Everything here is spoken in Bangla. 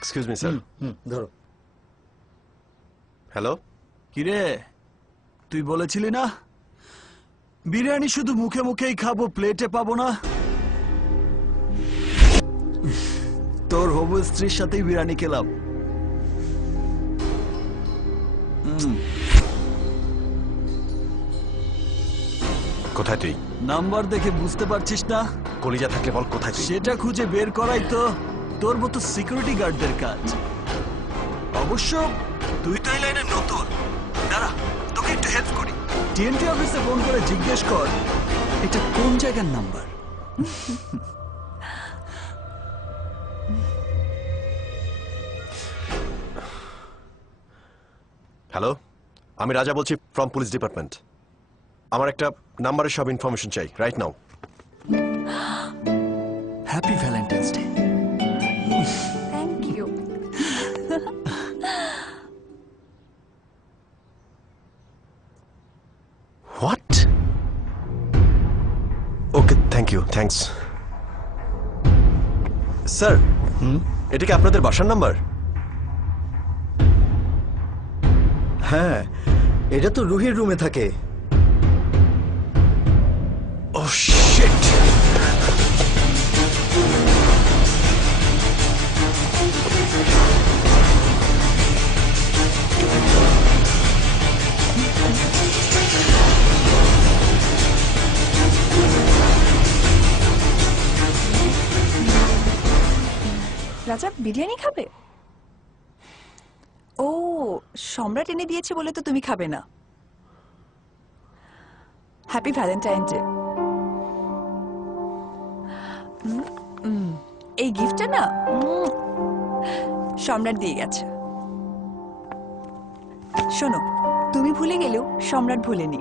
Excuse me sir. ধরো। হ্যালো, কিরে, তুই বলেছিলি না বিরিয়ানি শুধু মুখে মুখেই খাবো, প্লেটে পাবো না? তোর হবু স্ত্রীর সাথেই বিরিয়ানি খেলাম। কোথায় তুই? নাম্বার দেখে বুঝতে পারছিস না? কলিজা থাকলে বল কোথায় তুই? সেটা খুঁজে বের করাই তো তোর মতো সিকিউরিটি গার্ডদের কাজ। অবশ্য তুই তো এই লাইনে নতুন। দাঁড়া, তোকে একটু হেল্প করি। টিএনটি অফিসে ফোন করে জিজ্ঞেস কর এটা কোন জায়গার নাম্বার। হ্যালো, আমি রাজা বলছি ফ্রম পুলিশ ডিপার্টমেন্ট। আমার একটা নাম্বারের সব ইনফরমেশন চাই right now. Happy valentine's day. Thank you. What? Okay, thank you, thanks. Sir, এটা কি আপনাদের বাসার নাম্বার? হ্যাঁ, এটা তো রুহির রুমে থাকে। ও শিট! রাজা বিরিয়ানি খাবে? ও, সম্রাট এনে দিয়েছে বলে তো তুমি খাবে না। Happy Valentine day. এই গিফটটা না সম্রাট দিয়ে গেছে। শোনো, তুমি ভুলে গেলেও সম্রাট ভুলেনি।